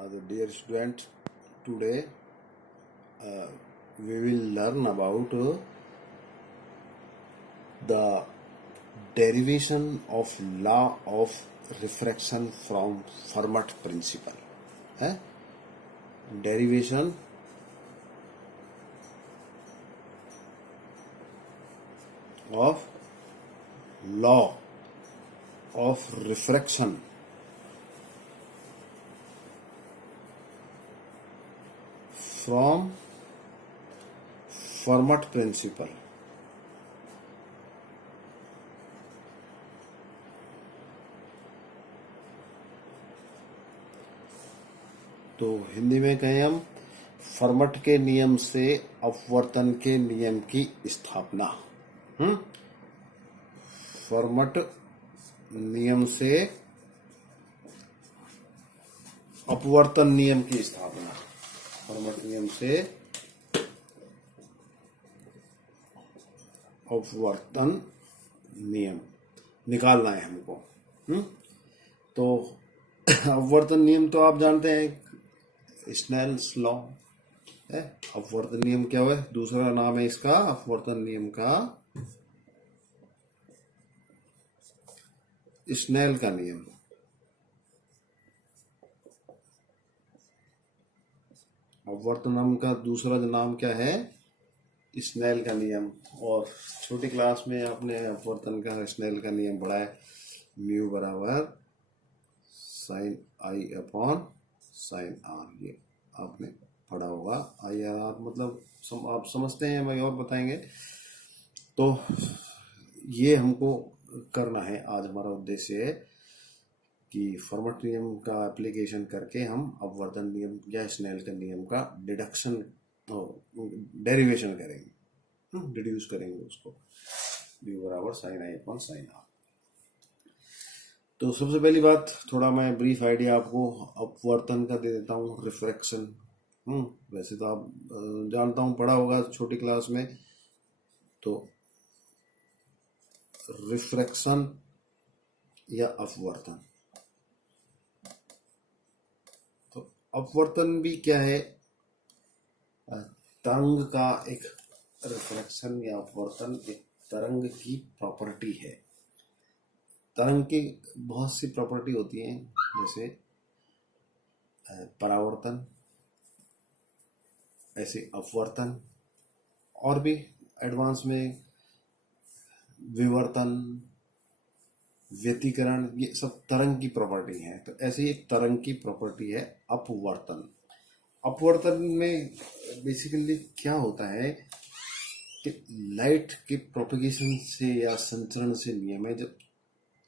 The dear student, today we will learn about the derivation of law of refraction from Fermat principle. Derivation of law of refraction from Fermat principle. तो हिंदी में कहें हम फर्मट के नियम से अपवर्तन के नियम की स्थापना। फर्मट नियम से अपवर्तन नियम की स्थापना। फर्मट नियम से अपवर्तन नियम निकालना है हमको। तो अपवर्तन नियम तो आप जानते हैं, स्नेल्स लॉ है। अपवर्तन नियम क्या है? दूसरा नाम है इसका अपवर्तन नियम का स्नेल का नियम। अपवर्तन नियम का दूसरा नाम क्या है? स्नेल का नियम। और छोटी क्लास में आपने अपवर्तन का स्नेल का नियम पढ़ा है, म्यू बराबर sine i upon sine r. ये आपने पढ़ा होगा। आई आर मतलब आप समझते हैं, मैं और बताएंगे। तो ये हमको करना है। आज हमारा उद्देश्य है कि फर्मट नियम का एप्लीकेशन करके हम अपवर्तन नियम या स्नेल के नियम का डिडक्शन डेरिवेशन करेंगे, डिड्यूस करेंगे उसको। म्यू बराबर sine i upon sine r. तो सबसे पहली बात, थोड़ा मैं ब्रीफ आइडिया आपको अपवर्तन का दे देता हूँ। रिफ्रैक्शन वैसे तो आप जानता हूँ, पढ़ा होगा छोटी क्लास में। तो रिफ्रैक्शन या अपवर्तन, तो अपवर्तन भी क्या है? तरंग का एक रिफ्रैक्शन या अपवर्तन एक तरंग की प्रॉपर्टी है। तरंग की बहुत सी प्रॉपर्टी होती हैं, जैसे परावर्तन, ऐसे अपवर्तन, और भी एडवांस में विवर्तन, व्यतिकरण, ये सब तरंग की प्रॉपर्टी है। तो ऐसे एक तरंग की प्रॉपर्टी है अपवर्तन। अपवर्तन में बेसिकली क्या होता है कि लाइट के प्रोपगेशन से या संचरण से नियम है। जब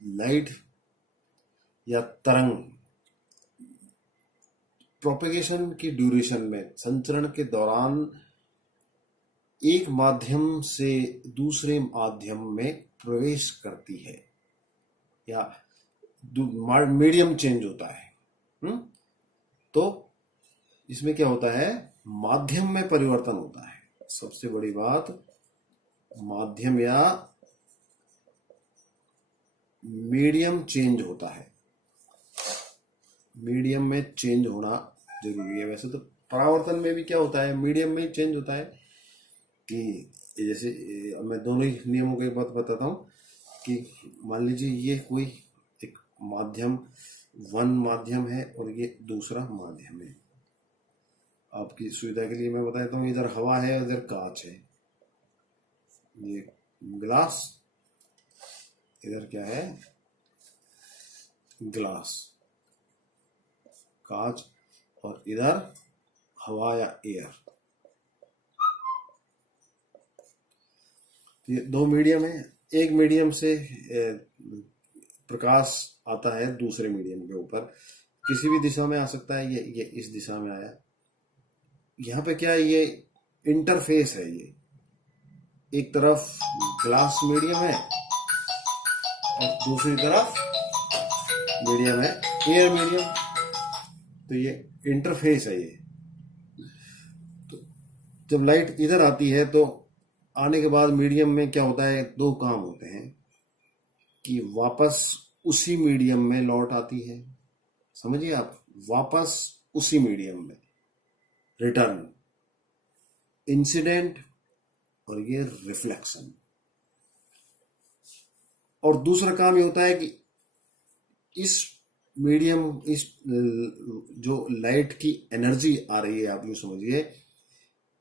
लाइट या तरंग प्रोपगेशन की ड्यूरेशन में, संचरण के दौरान एक माध्यम से दूसरे माध्यम में प्रवेश करती है या मीडियम चेंज होता है, तो इसमें क्या होता है? माध्यम में परिवर्तन होता है। सबसे बड़ी बात, माध्यम या मीडियम चेंज होता है। मीडियम में चेंज होना जरूरी है। वैसे तो परावर्तन में भी क्या होता है? मीडियम में चेंज होता है। कि जैसे मैं दोनों ही नियमों की बात बताता हूँ कि मान लीजिए ये कोई एक माध्यम, वन माध्यम है और ये दूसरा माध्यम है। आपकी सुविधा के लिए मैं बता देता हूँ, इधर हवा है, इधर कांच है। ये ग्लास, इधर क्या है? ग्लास, कांच, और इधर हवा या एयर। ये दो मीडियम है। एक मीडियम से प्रकाश आता है दूसरे मीडियम के ऊपर, किसी भी दिशा में आ सकता है। ये इस दिशा में आया। यहाँ पे क्या है? ये इंटरफेस है। ये एक तरफ ग्लास मीडियम है और दूसरी तरफ मीडियम है एयर मीडियम। तो ये इंटरफेस है। ये तो जब लाइट इधर आती है तो आने के बाद मीडियम में क्या होता है? दो काम होते हैं कि वापस उसी मीडियम में लौट आती है। समझिए आप, वापस उसी मीडियम में रिटर्न, इंसिडेंट और ये रिफ्लेक्शन। और दूसरा काम ये होता है कि इस मीडियम, इस जो लाइट की एनर्जी आ रही है, आप यूं समझिए,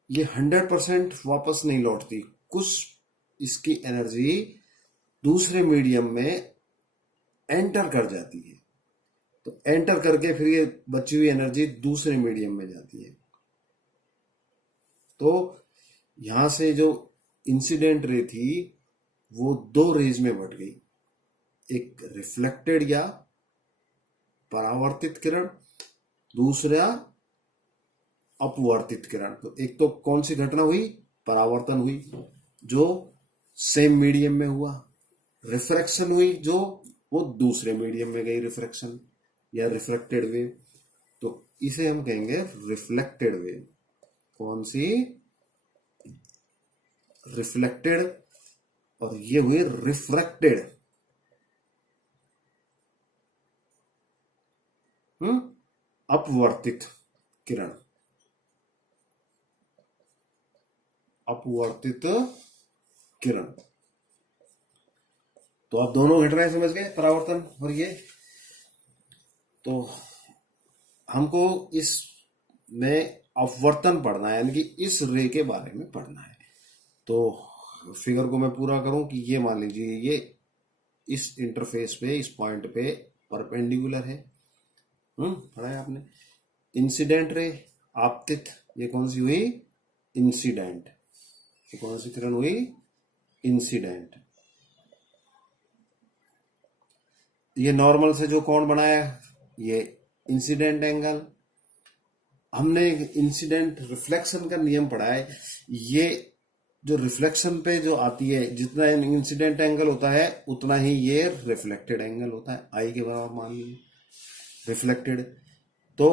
ये 100% वापस नहीं लौटती। कुछ इसकी एनर्जी दूसरे मीडियम में एंटर कर जाती है, तो एंटर करके फिर ये बची हुई एनर्जी दूसरे मीडियम में जाती है। तो यहां से जो इंसिडेंट रे थी वो दो रेज में बट गई, एक रिफ्लेक्टेड या परावर्तित किरण, दूसरा अपवर्तित किरण। तो एक तो कौन सी घटना हुई, परावर्तन हुई जो सेम मीडियम में हुआ, रिफ्रैक्शन हुई जो वो दूसरे मीडियम में गई, रिफ्रैक्शन या रिफ्लेक्टेड वेव। तो इसे हम कहेंगे रिफ्लेक्टेड वेव। कौन सी, रिफ्लेक्टेड, और ये हुई रिफ्रैक्टेड, अपवर्तित किरण, अपवर्तित किरण। तो आप दोनों घटनाएं समझ गए, परावर्तन और ये। तो हमको इसमें अपवर्तन पढ़ना है, यानी कि इस रे के बारे में पढ़ना है। तो फिगर को मैं पूरा करूं कि ये मान लीजिए ये इस इंटरफेस पे, इस पॉइंट पे परपेंडिकुलर है। पढ़ा है आपने। इंसिडेंट रे, आपतित, ये कौन सी हुई, इंसिडेंट। ये कौन सी किरण हुई, इंसिडेंट। ये नॉर्मल से जो कोण बनाया, ये इंसिडेंट एंगल। हमने इंसिडेंट रिफ्लेक्शन का नियम पढ़ा है। ये जो रिफ्लेक्शन पे जो आती है, जितना इंसिडेंट एंगल होता है उतना ही ये रिफ्लेक्टेड एंगल होता है, आई के बराबर मान लीजिए रिफ्लेक्टेड। तो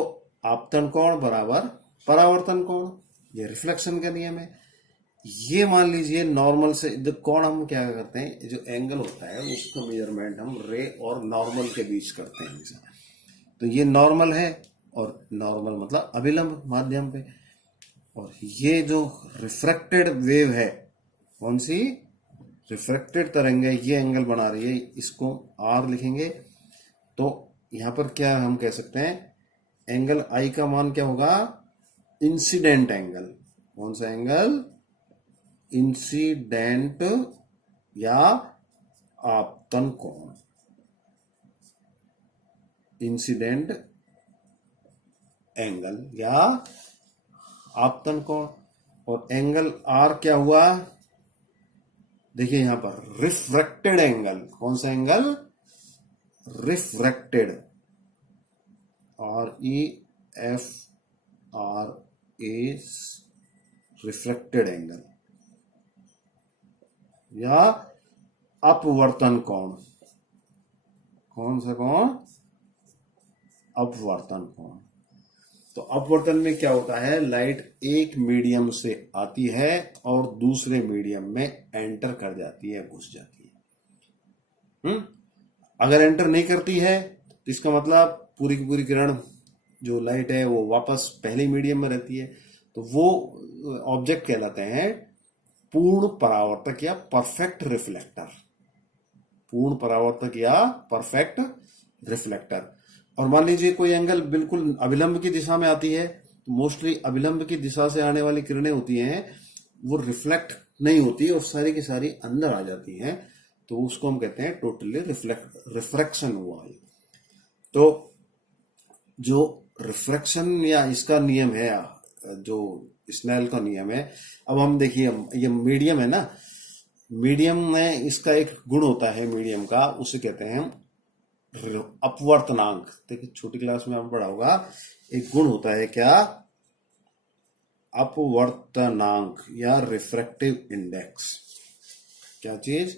आपतन कोण बराबर परावर्तन कोण, ये रिफ्लेक्शन का नियम है। ये मान लीजिए नॉर्मल से जो कोण, हम क्या करते हैं, जो एंगल होता है उसका मेजरमेंट हम रे और नॉर्मल के बीच करते हैं हमेशा। तो ये नॉर्मल है, और नॉर्मल मतलब अभिलंब माध्यम पे। और ये जो रिफ्रैक्टेड वेव है, कौन सी, रिफ्रैक्टेड तरंग है, ये एंगल बना रही है, इसको आर लिखेंगे। तो यहां पर क्या हम कह सकते हैं, एंगल आई का मान क्या होगा, इंसिडेंट एंगल। कौन सा एंगल, इंसिडेंट या आपतन कोण, इंसिडेंट एंगल या आपतन कोण। और एंगल आर क्या हुआ, देखिए यहां पर रिफ्रैक्टेड एंगल। कौन सा angle, refracted, REFRA, refracted angle या अपवर्तन कोण। कौन सा कोण, अपवर्तन कोण। तो अपवर्तन में क्या होता है, लाइट एक मीडियम से आती है और दूसरे मीडियम में एंटर कर जाती है, घुस जाती है। अगर एंटर नहीं करती है तो इसका मतलब पूरी की पूरी किरण जो लाइट है वो वापस पहले मीडियम में रहती है। तो वो ऑब्जेक्ट कहलाते हैं पूर्ण परावर्तक या परफेक्ट रिफ्लेक्टर। पूर्ण परावर्तक या परफेक्ट रिफ्लेक्टर। और मान लीजिए कोई एंगल बिल्कुल अभिलंब की दिशा में आती है, तो मोस्टली अभिलंब की दिशा से आने वाली किरणें होती हैं वो रिफ्लेक्ट नहीं होती और सारी की सारी अंदर आ जाती हैं, तो उसको हम कहते हैं टोटली रिफ्रैक्शन हुआ है। तो जो रिफ्रैक्शन या इसका नियम है, जो स्नेल का नियम है, अब हम देखिए ये मीडियम है ना, मीडियम में इसका एक गुण होता है मीडियम का, उसे कहते हैं अपवर्तनांक। देखिए छोटी क्लास में आपने पढ़ा होगा, एक गुण होता है क्या, अपवर्तनांक या रिफ्रैक्टिव इंडेक्स। क्या चीज,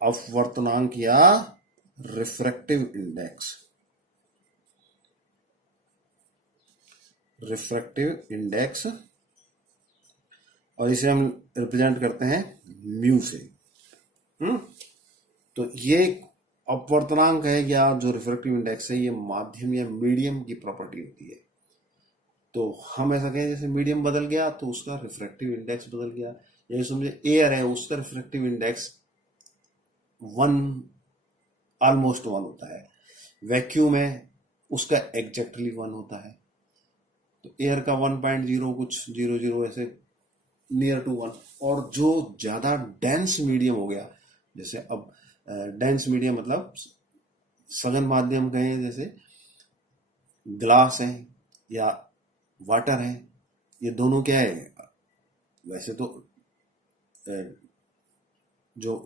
अपवर्तनांक या रिफ्रैक्टिव इंडेक्स। रिफ्रैक्टिव इंडेक्स, और इसे हम रिप्रेजेंट करते हैं म्यू से। तो ये अपवर्तनांक है या जो रिफ्रैक्टिव इंडेक्स है, ये माध्यम या मीडियम की प्रॉपर्टी होती है। तो हम ऐसा कहें जैसे मीडियम बदल गया तो उसका रिफ्रैक्टिव इंडेक्स बदल गया। ये समझे एयर है, उसका रिफ्रैक्टिव इंडेक्स 1, ऑलमोस्ट 1 होता है। वैक्यूम है, उसका एग्जैक्टली 1 होता है। तो एयर का 1.0 कुछ 00 ऐसे नियर टू 1। और जो ज्यादा डेंस मीडियम हो गया, जैसे अब डेंस मीडियम मतलब सघन माध्यम कहें, जैसे ग्लास है या वाटर है, ये दोनों क्या है, वैसे तो जो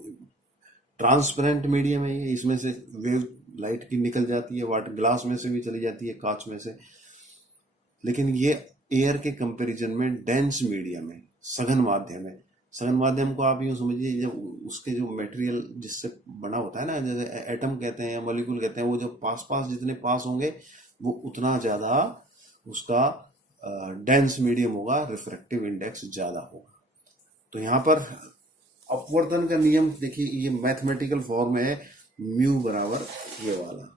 ट्रांसपेरेंट मीडियम है ये, इसमें से वेव लाइट की निकल जाती है, वाटर ग्लास में से भी चली जाती है, कांच में से। लेकिन ये एयर के कंपैरिजन में डेंस मीडियम है, सघन माध्यम है। सघन माध्यम को आप यूं समझिए, जब उसके जो मटेरियल जिससे बना होता है ना, जैसे एटम कहते हैं या मॉलिक्यूल कहते हैं, वो जब पास पास जितने पास होंगे वो उतना ज्यादा उसका डेंस मीडियम होगा, रिफ्रैक्टिव इंडेक्स ज्यादा होगा। तो यहाँ पर अपवर्तन का नियम देखिए, ये मैथमेटिकल फॉर्म है, म्यू बराबर ये वाला।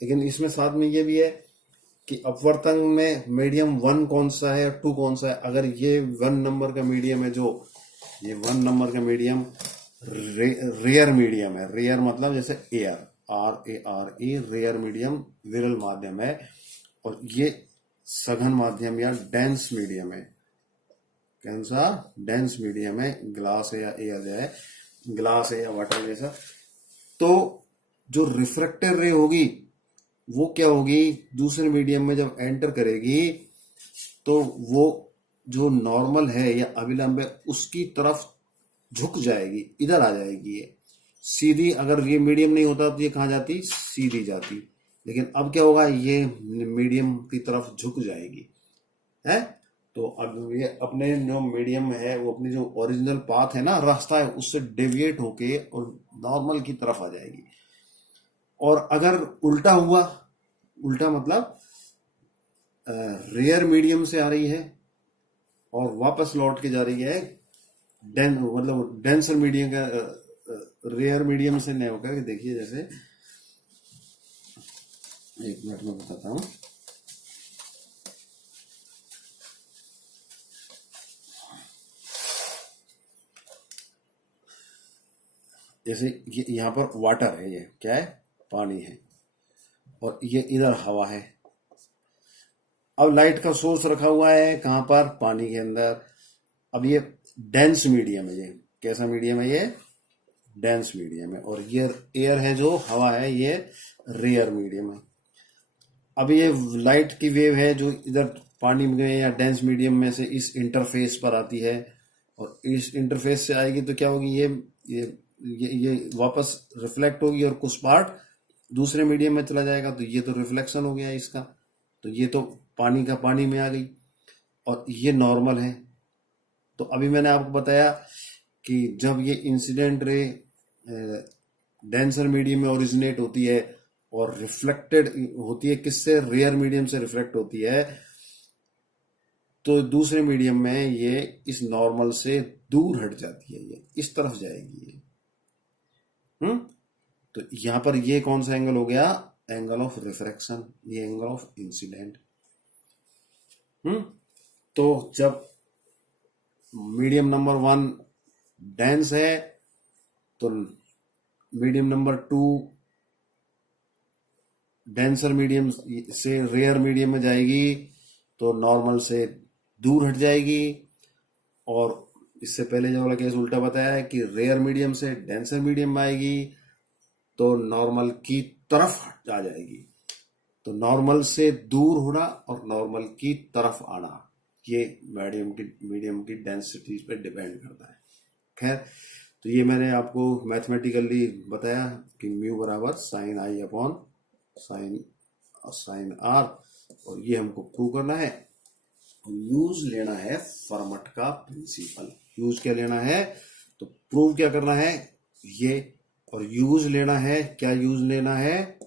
लेकिन इसमें साथ में ये भी है कि अपवर्तन में मीडियम 1 कौन सा है और 2 कौन सा है। अगर ये 1 नंबर का मीडियम है, जो ये 1 नंबर का मीडियम रेयर मीडियम है, रेयर मतलब जैसे एयर, RARE, रेयर मीडियम विरल माध्यम है। और ये सघन माध्यम या डेंस मीडियम है। कौन सा? डेंस मीडियम है, ग्लास है या एयर है, ग्लास है या वाटर जैसा। तो जो रिफ्रैक्टर रे होगी वो क्या होगी, दूसरे मीडियम में जब एंटर करेगी तो वो जो नॉर्मल है या अभिलंब है उसकी तरफ झुक जाएगी, इधर आ जाएगी ये सीधी। अगर ये मीडियम नहीं होता तो ये कहाँ जाती, सीधी जाती। लेकिन अब क्या होगा, ये मीडियम की तरफ झुक जाएगी है। तो अब ये अपने जो मीडियम है वो अपनी जो ओरिजिनल पाथ है ना, रास्ता है, उससे डेविएट होके और नॉर्मल की तरफ आ जाएगी। और अगर उल्टा हुआ, उल्टा मतलब रेयर मीडियम से आ रही है और वापस लौट के जा रही है मतलब डेंसर मीडियम का, रेयर मीडियम से नहीं होकर, देखिए जैसे, एक मिनट में बताता हूं। जैसे यहाँ पर वाटर है, ये क्या है, पानी है, और ये इधर हवा है। अब लाइट का सोर्स रखा हुआ है कहाँ पर, पानी के अंदर। अब ये डेंस मीडियम है, ये कैसा मीडियम है, ये डेंस मीडियम है। और ये एयर है, जो हवा है, ये रेयर मीडियम है। अब ये लाइट की वेव है जो इधर पानी में या डेंस मीडियम में से इस इंटरफेस पर आती है, और इस इंटरफेस से आएगी तो क्या होगी, ये वापस रिफ्लेक्ट होगी और कुछ पार्ट दूसरे मीडियम में चला जाएगा। तो ये तो रिफ्लेक्शन हो गया इसका, तो ये तो पानी का पानी में आ गई, और ये नॉर्मल है। तो अभी मैंने आपको बताया कि जब ये इंसिडेंट रे डेंसर मीडियम में ओरिजिनेट होती है और रिफ्लेक्टेड होती है, किससे, रेयर मीडियम से रिफ्लेक्ट होती है, तो दूसरे मीडियम में ये इस नॉर्मल से दूर हट जाती है, ये इस तरफ जाएगी ये। तो यहां पर ये कौन सा एंगल हो गया, एंगल ऑफ रिफ्रैक्शन, ये एंगल ऑफ इंसिडेंट। तो जब मीडियम नंबर 1 डेंस है तो मीडियम नंबर 2 डेंसर मीडियम से रेयर मीडियम में जाएगी तो नॉर्मल से दूर हट जाएगी। और इससे पहले जो वाला केस उल्टा बताया है कि रेयर मीडियम से डेंसर मीडियम में आएगी तो नॉर्मल की तरफ आ जाएगी। तो नॉर्मल से दूर होना और नॉर्मल की तरफ आना, ये मीडियम की डेंसिटी पे डिपेंड करता है। खैर, तो ये मैंने आपको मैथमेटिकली बताया कि म्यू बराबर sine i upon sine r, और ये हमको प्रूव करना है। यूज लेना है फर्मट का प्रिंसिपल। यूज क्या लेना है, तो प्रूव क्या करना है ये, और यूज लेना है, क्या यूज लेना है,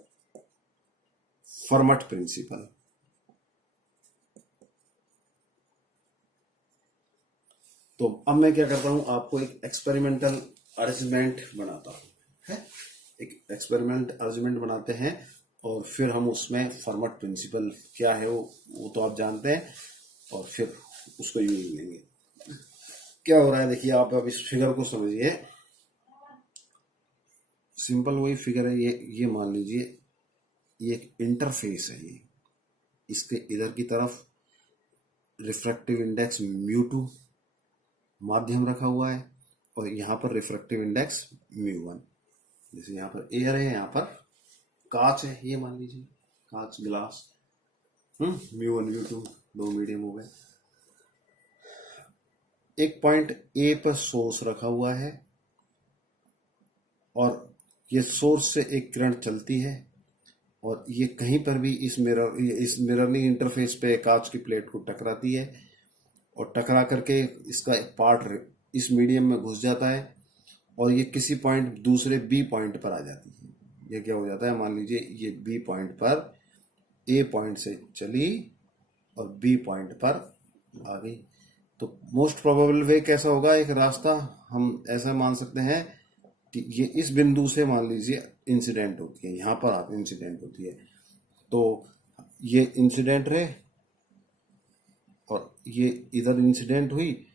फर्मट प्रिंसिपल। तो अब मैं क्या करता हूं, आपको एक एक्सपेरिमेंटल अरेंजमेंट बनाता हूं, है, एक एक्सपेरिमेंट अरेंजमेंट बनाते हैं और फिर हम उसमें फर्मट प्रिंसिपल क्या है वो तो आप जानते हैं, और फिर उसको यूज लेंगे। क्या हो रहा है देखिए, आप अब इस फिगर को समझिए। सिंपल वही फिगर है, ये मान लीजिए ये एक इंटरफेस है। ये इसके इधर की तरफ रिफ्रैक्टिव इंडेक्स म्यू2 माध्यम रखा हुआ है, और यहाँ पर रिफ्रैक्टिव इंडेक्स म्यू1। जैसे यहाँ पर एयर है, यहाँ पर कांच है, ये मान लीजिए कांच ग्लास, म्यू1 म्यू2 दो मीडियम हो गए। एक पॉइंट ए पर सोर्स रखा हुआ है, और ये सोर्स से एक किरण चलती है, और ये कहीं पर भी इस मिररिंग इंटरफेस पे कांच की प्लेट को टकराती है, और टकरा करके इसका एक पार्ट इस मीडियम में घुस जाता है, और ये किसी पॉइंट दूसरे बी पॉइंट पर आ जाती है। ये क्या हो जाता है, मान लीजिए ये बी पॉइंट पर ए पॉइंट से चली और बी पॉइंट पर आ गई। तो मोस्ट प्रोबेबल वे कैसा होगा, एक रास्ता हम ऐसा मान सकते हैं कि ये इस बिंदु से मान लीजिए इंसिडेंट होती है, यहां पर आप इंसिडेंट होती है, तो ये इंसिडेंट रहे और ये इधर इंसिडेंट हुई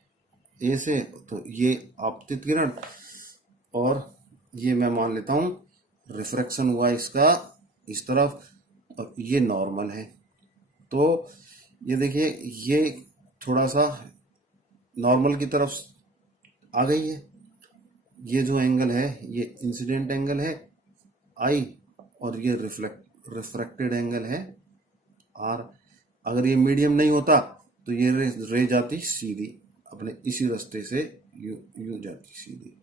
ए से, तो ये आपतित किरण, और ये मैं मान लेता हूं रिफ्रैक्शन हुआ इसका इस तरफ, और ये नॉर्मल है। तो ये देखिए ये थोड़ा सा नॉर्मल की तरफ आ गई है। ये जो एंगल है ये इंसिडेंट एंगल है आई, और ये रिफ्रैक्टेड एंगल है आर। अगर ये मीडियम नहीं होता तो ये रे जाती सीधी अपने इसी रास्ते से, यू जाती सीधी,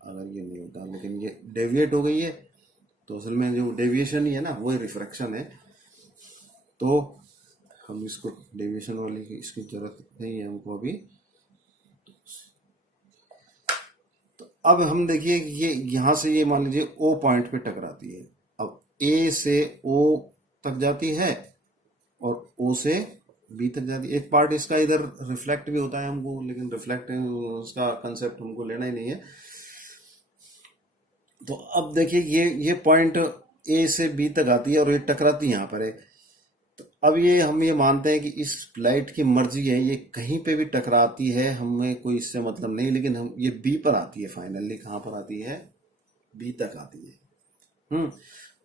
अगर ये नहीं होता। लेकिन ये डेविएट हो गई है, तो असल में जो डेविएशन ही है ना, वो रिफ्रैक्शन है। तो हम इसको डेविएशन वाली की इसकी जरूरत नहीं है हमको अभी। तो अब हम देखिए ये यहां से ये मान लीजिए ओ पॉइंट पे टकराती है, अब ए से ओ तक जाती है और ओ से बी तक जाती है। एक पार्ट इसका इधर रिफ्लेक्ट भी होता है हमको, लेकिन रिफ्लेक्ट उसका कंसेप्ट हमको लेना ही नहीं है। तो अब देखिए ये पॉइंट ए से बी तक आती है और ये टकराती यहाँ पर है। तो अब हम ये मानते हैं कि इस लाइट की मर्जी है, ये कहीं पे भी टकराती है, हमें कोई इससे मतलब नहीं, लेकिन हम ये बी पर आती है, फाइनली कहाँ पर आती है, बी तक आती है।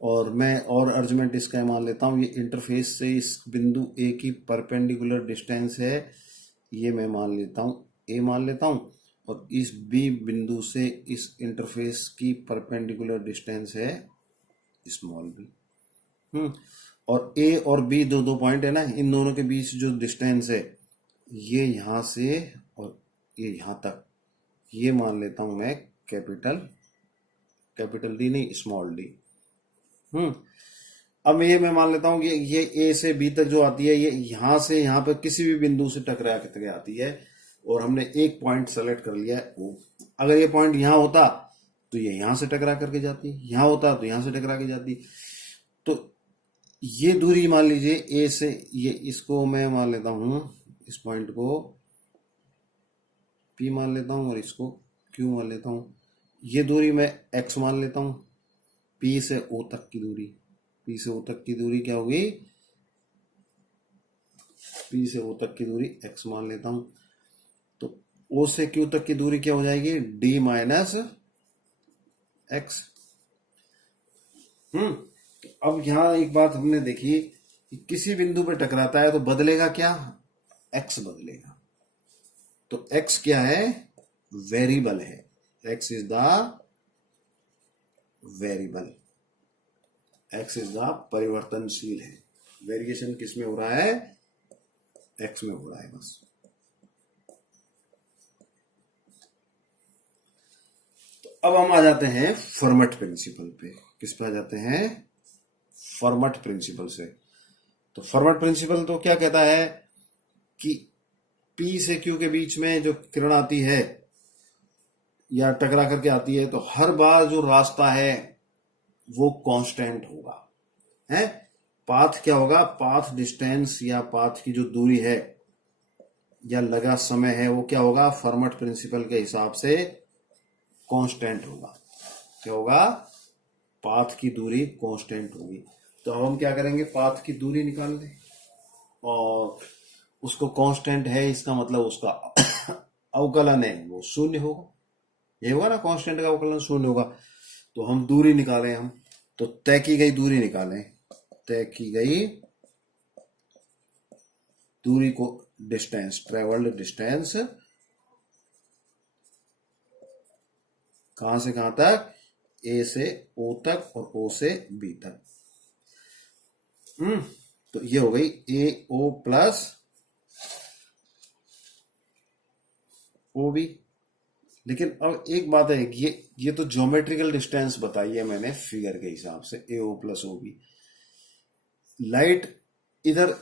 और मैं और अर्जुमेंट इसका मान लेता हूँ, ये इंटरफेस से इस बिंदु ए की परपेंडिकुलर डिस्टेंस है, ये मैं मान लेता हूँ ए मान लेता हूँ, और इस बी बिंदु से इस इंटरफेस की परपेंडिकुलर डिस्टेंस है स्मॉल बी। और ए और बी दो दो पॉइंट है ना, इन दोनों के बीच जो डिस्टेंस है ये यहां से और ये यहां तक, ये मान लेता हूं मैं कैपिटल डी नहीं स्मॉल डी। अब ये मैं मान लेता हूं कि ये ए से बी तक जो आती है ये यहां से यहां पर किसी भी बिंदु से टकरा के आती है, और हमने एक पॉइंट सेलेक्ट कर लिया है ओ। अगर ये पॉइंट यहां होता तो ये यहां से टकरा करके जाती, यहां होता तो यहां से टकरा के जाती। तो ये दूरी मान लीजिए ए से, ये इसको मैं मान लेता हूं, इस पॉइंट को पी मान लेता हूं और इसको क्यू मान लेता हूं। ये दूरी मैं एक्स मान लेता हूं, पी से ओ तक की दूरी, पी से ओ तक की दूरी क्या होगी, पी से ओ तक की दूरी एक्स मान लेता हूं। तो ओ से क्यू तक की दूरी क्या हो जाएगी, डी माइनस एक्स। अब यहां एक बात हमने देखी कि किसी बिंदु पर टकराता है तो बदलेगा क्या, एक्स बदलेगा। तो एक्स क्या है, वेरिएबल है, x is the variable, x is the परिवर्तनशील है। वेरिएशन किस में हो रहा है, एक्स में हो रहा है बस। तो अब हम आ जाते हैं फर्मट प्रिंसिपल पे। किस पे आ जाते हैं, फर्मट प्रिंसिपल से। तो फर्मट प्रिंसिपल तो क्या कहता है कि पी से क्यू के बीच में जो किरण आती है या टकरा करके आती है, तो हर बार जो रास्ता है वो कांस्टेंट होगा, है। पाथ क्या होगा, पाथ डिस्टेंस या पाथ की जो दूरी है या लगा समय है वो क्या होगा, फर्मट प्रिंसिपल के हिसाब से कांस्टेंट होगा। क्या होगा, पाथ की दूरी कांस्टेंट होगी। तो हम क्या करेंगे, पाथ की दूरी निकाल लें और उसको कांस्टेंट है, इसका मतलब उसका अवकलन है वो शून्य होगा। ये होगा ना, कांस्टेंट का अवकलन शून्य होगा। तो हम दूरी निकालें, हम तो तय की गई दूरी निकालें। तय की गई दूरी को डिस्टेंस, ट्रेवल्ड डिस्टेंस, कहां से कहां तक, ए से ओ तक और ओ से बी तक। तो ये हो गई ए ओ प्लस ओ बी। लेकिन अब एक बात है, ये तो ज्योमेट्रिकल डिस्टेंस बताई है मैंने फिगर के हिसाब से, A O plus O B. Light इधर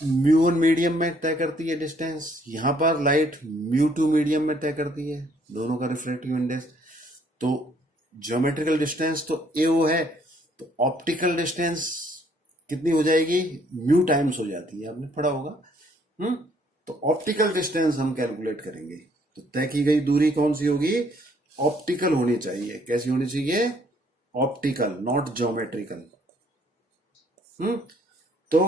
म्यू वन मीडियम में तय करती है डिस्टेंस, यहां पर लाइट म्यू टू मीडियम में तय करती है, दोनों का रिफ्रैक्टिव इंडेक्स। तो ज्योमेट्रिकल डिस्टेंस तो ए ओ है, तो ऑप्टिकल डिस्टेंस कितनी हो जाएगी, म्यू टाइम्स हो जाती है, आपने पढ़ा होगा। तो ऑप्टिकल डिस्टेंस हम कैलकुलेट करेंगे। तो तय की गई दूरी कौन सी होगी, ऑप्टिकल होनी चाहिए। कैसी होनी चाहिए, ऑप्टिकल, नॉट ज्योमेट्रिकल। तो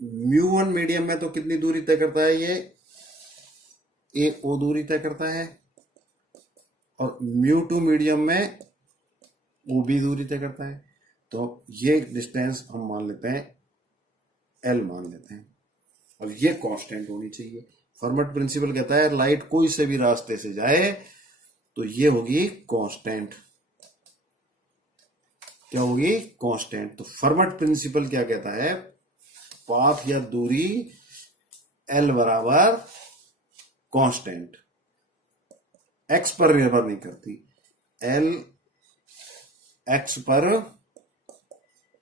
म्यू वन मीडियम में तो कितनी दूरी तय करता है, ये ए ओ दूरी तय करता है, और म्यू टू मीडियम में ओ बी दूरी तय करता है। तो ये डिस्टेंस हम मान लेते हैं एल मान लेते हैं, और ये कांस्टेंट होनी चाहिए। फर्मट प्रिंसिपल कहता है लाइट कोई से भी रास्ते से जाए तो ये होगी कांस्टेंट। क्या होगी, कांस्टेंट। तो फर्मट प्रिंसिपल क्या कहता है, पाथ या दूरी एल बराबर कांस्टेंट, एक्स पर निर्भर नहीं करती। एल एक्स पर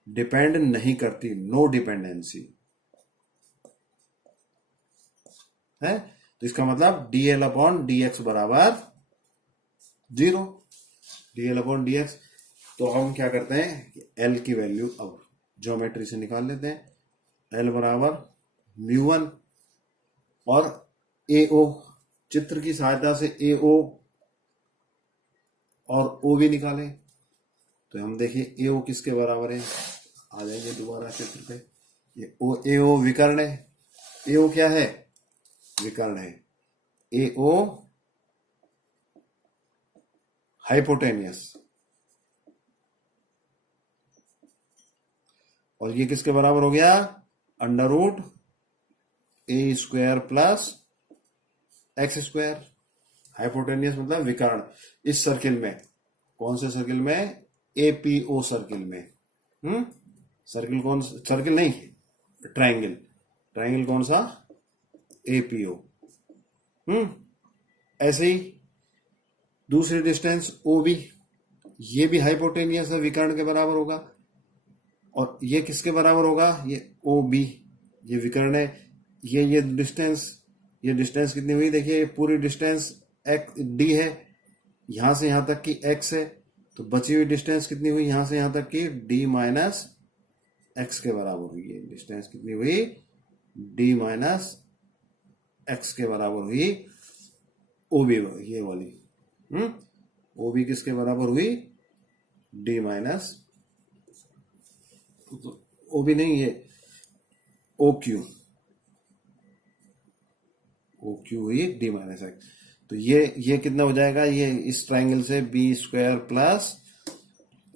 डिपेंड नहीं करती, नो डिपेंडेंसी है। तो इसका मतलब D L upon D x बराबर 0, D L upon D x. तो हम क्या करते हैं, एल की वैल्यू अब ज्योमेट्री से निकाल लेते हैं। एल बराबर म्यू वन और ए ओ, चित्र की सहायता से ए ओ और ओ भी निकालें। तो हम देखिए ए ओ किसके बराबर है, आ जाएंगे दोबारा चित्र पे। ये ओ, ए ओ विकर्ण है। ए ओ क्या है, विकर्ण है। ए ओ हाइपोटेनियस, और ये किसके बराबर हो गया, under root A square plus X square. Hypotenuse मतलब विकर्ण। इस सर्किल में, कौन से सर्किल में, एपीओ सर्किल में। सर्किल कौन, सर्किल नहीं, ट्रायंगल। ट्रायंगल कौन सा, एपीओ। ऐसे ही दूसरी डिस्टेंस ओ बी, ये भी हाइपोटेनियस है, विकर्ण के बराबर होगा। और ये किसके बराबर होगा, ये ओ बी, ये विकर्ण है। ये डिस्टेंस, ये डिस्टेंस कितनी हुई, देखिए ये पूरी डिस्टेंस एक्स डी है, यहां से यहां तक की एक्स है। तो बची हुई डिस्टेंस कितनी हुई, यहां से यहां तक की डी माइनस एक्स के बराबर हुई। ये डिस्टेंस कितनी हुई, डी माइनस एक्स के बराबर हुई। ओ बी, ये वाली ओ बी किसके बराबर हुई, डी माइनस, ओ बी नहीं, ये ओ क्यू, ओ क्यू हुई डी माइनस एक्स। तो ये कितना हो जाएगा, ये इस ट्राइंगल से B square plus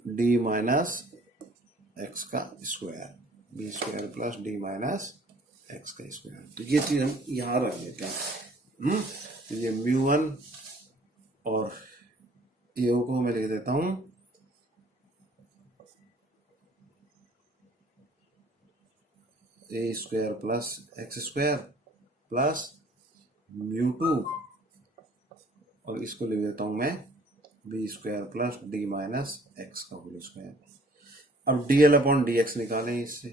D minus x का square, B square plus D minus x का स्क्वायर। तो ये चीज हम यहां रख लेते हैं। तो ये म्यू वन और ए ओ को मैं लिख देता हूं A square plus X square plus mu two, और इसको लिख देता हूं मैं B square plus D minus x का होल स्क्वायर। अब D L upon D X निकालें इससे।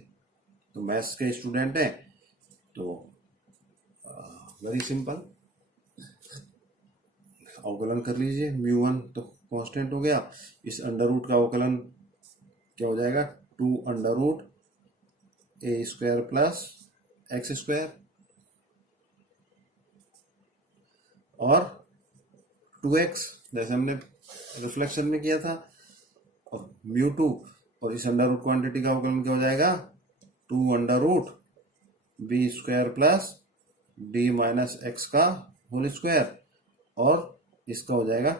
तो मैथ्स के स्टूडेंट हैं तो वेरी सिंपल, अवकलन कर लीजिए। म्यू वन तो कांस्टेंट हो गया, इस अंडर रूट का अवकलन क्या हो जाएगा, 2 under root A square plus X square और 2x, जैसे हमने रिफ्लेक्शन में किया था, और म्यू टू, और इस अंडर रूट क्वांटिटी का अवकलन क्या हो जाएगा, 2 under root B square plus D minus x का होल स्क्वायर, और इसका हो जाएगा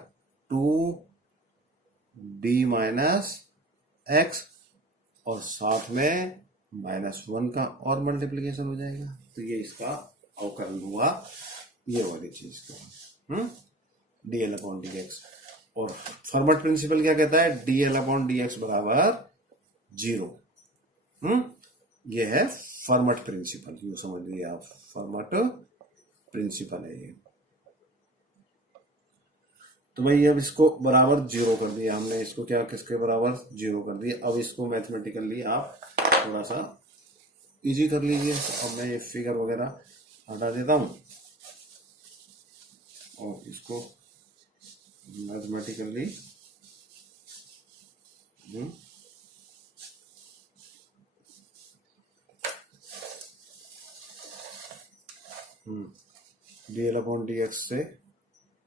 2d माइनस एक्स, और साथ में -1 का और मल्टीप्लीकेशन हो जाएगा। तो ये इसका अवकलन हुआ, ये वाली चीज का dl अपॉन dx। और फर्मट प्रिंसिपल क्या कहता है, dl अपॉन dx बराबर 0। ये है फर्मट प्रिंसिपल, ये समझ लीजिए आप, फर्मट प्रिंसिपल है ये। तो भाई अब इसको बराबर 0 कर दिया हमने, इसको क्या किसके बराबर 0 कर दिया। अब इसको मैथमेटिकली आप थोड़ा सा इजी कर लीजिए। अब मैं ये फिगर वगैरह हटा देता हूं और इसको मैथमेटिकली dl अपॉन dx से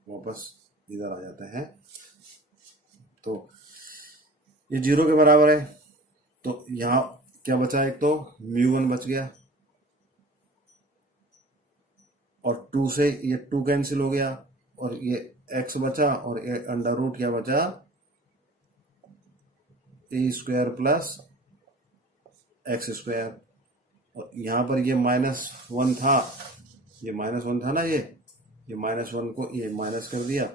वापस इधर आ जाता है। तो ये 0 के बराबर है, तो यहां क्या बचा, एक तो μ1 बच गया, और 2 से ये 2 कैंसिल हो गया, और ये x बचा, और ये अंडर रूट क्या बचा, ए स्क्वायर प्लस एक्स स्क्वायर। और यहां पर ये -1 था, ये -1 था ना, ये -1 को ये माइनस कर दिया,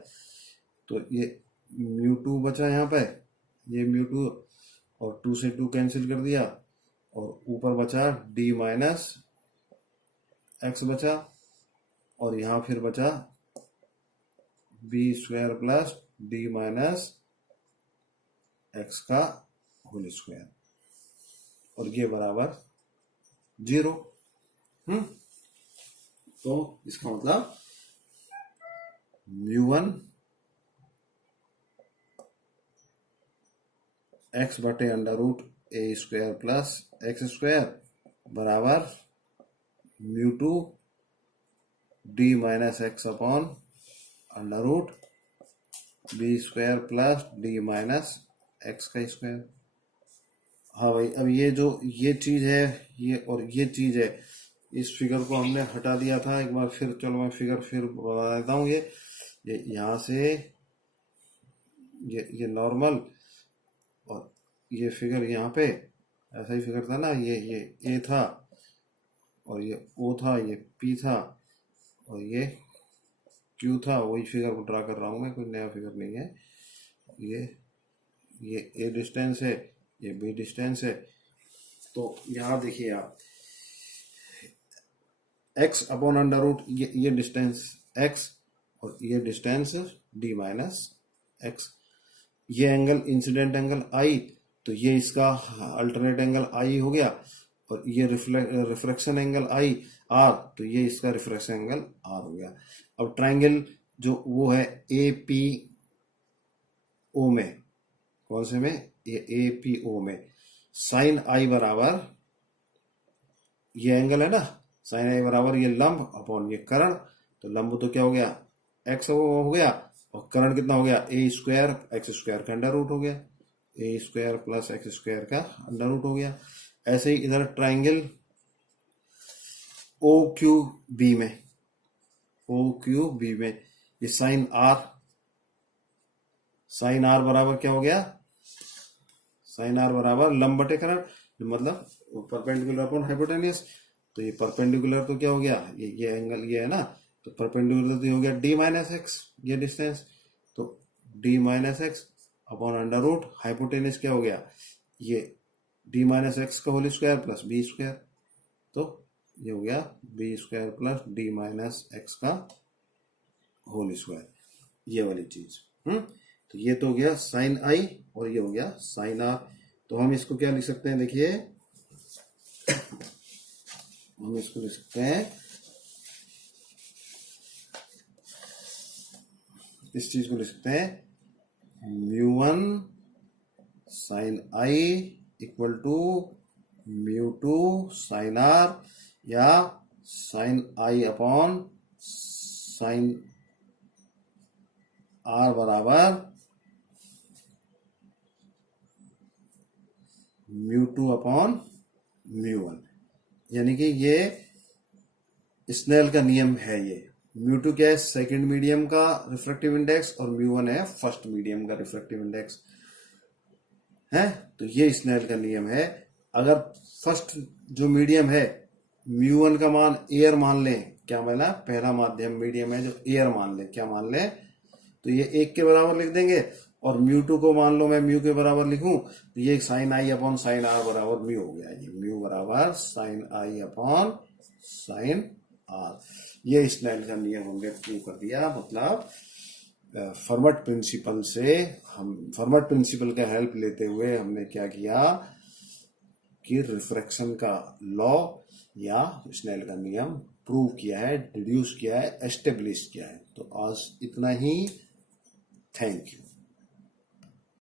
तो ये μ2 बचा यहाँ पे, ये μ2, और 2 से 2 कैंसिल कर दिया, और ऊपर बचा d माइनस एक्स बचा, और यहां फिर बचा b square plus D minus x का होल स्क्वायर, और ये बराबर 0। तो इसका मतलब μ1 एक्स बटे under root A square plus X square बराबर μ2 D minus x upon under root B square plus D minus x का स्क्वायर। हाँ भाई, अब ये जो ये चीज है, ये और ये चीज है, इस फिगर को हमने हटा दिया था एक बार, फिर चलो मैं फिगर फिर बता देता हूँ। ये यहाँ से ये नॉर्मल, और ये फिगर यहाँ पे ऐसा ही फिगर था ना, ये ए था, और ये ओ था, ये पी था, और ये क्यू था। वही फिगर को ड्रा कर रहा हूँ मैं, कोई नया फिगर नहीं है। ये ए डिस्टेंस है, ये बी डिस्टेंस है। तो यहाँ देखिए आप, x अपॉन अंडर रूट ये डिस्टेंस x, और ये डिस्टेंस d माइनस एक्स। ये एंगल इंसिडेंट एंगल I, तो ये इसका अल्टरनेट एंगल I हो गया, और ये रिफ्रैक्शन एंगल I R, तो ये इसका रिफ्रैक्शन एंगल R हो गया। अब ट्राइंगल जो वो है APO में, कौन से में, ये APO में साइन I बराबर, ये एंगल है ना, साइन I बराबर ये लंब अपॉन ये कर्ण। तो लंब तो क्या हो गया, x हो गया, और कर्ण कितना हो गया, ए स्क्वायर एक्स स्क्वायर का अंडर रूट हो गया, ए स्क्वायर प्लस एक्स स्क्वायर का अंडर रूट हो गया। ऐसे ही इधर ट्राइंगल OQB में ये साइन R बराबर क्या हो गया, साइन R बराबर लंब बटे कर्ण, मतलब परपेंडिकुलर अपॉन हाइपोटेन्यूस। तो ये परपेंडिकुलर तो क्या हो गया, ये एंगल ये है ना, तो परपेंडिकुलर तो हो गया d माइनस एक्स, ये डिस्टेंस, तो d minus x upon under root hypotenuse क्या हो गया, ये d माइनस एक्स का whole square plus b square, तो ये हो गया b square plus D minus x का होल स्क्वायर, ये वाली चीज। तो ये तो हो गया साइन I, और ये हो गया साइन R। तो हम इसको क्या लिख सकते हैं, देखिए हम इसको लिख सकते हैं, इस चीज को लिख सकते हैं μ1 sine I equal to μ2 sine R, या sine I upon sine R बराबर μ2 अपॉन μ1, यानी कि ये स्नेल का नियम है। ये μ2 क्या है, सेकंड मीडियम का रिफ्रैक्टिव इंडेक्स, और μ1 है फर्स्ट मीडियम का रिफ्रैक्टिव इंडेक्स है। तो ये स्नेल का नियम है। अगर फर्स्ट जो मीडियम है μ1 का मान एयर मान लें, क्या माना, पहला माध्यम मीडियम है जो एयर मान लें, क्या मान लें, तो ये 1 के बराबर लिख देंगे। और μ2 को मान लो मैं म्यू के बराबर लिखूं, तो ये sine i upon sine r बराबर म्यू हो गया। ये म्यू बराबर sine i upon sine r. ये स्नेल का नियम हमने प्रूव कर दिया। मतलब फर्मट प्रिंसिपल से, हम फर्मट प्रिंसिपल का हेल्प लेते हुए हमने क्या किया कि रिफ्रैक्शन का लॉ या स्नेल का नियम प्रूव किया है, डिड्यूस किया है, एस्टेब्लिश किया है। तो आज इतना ही। Thank you.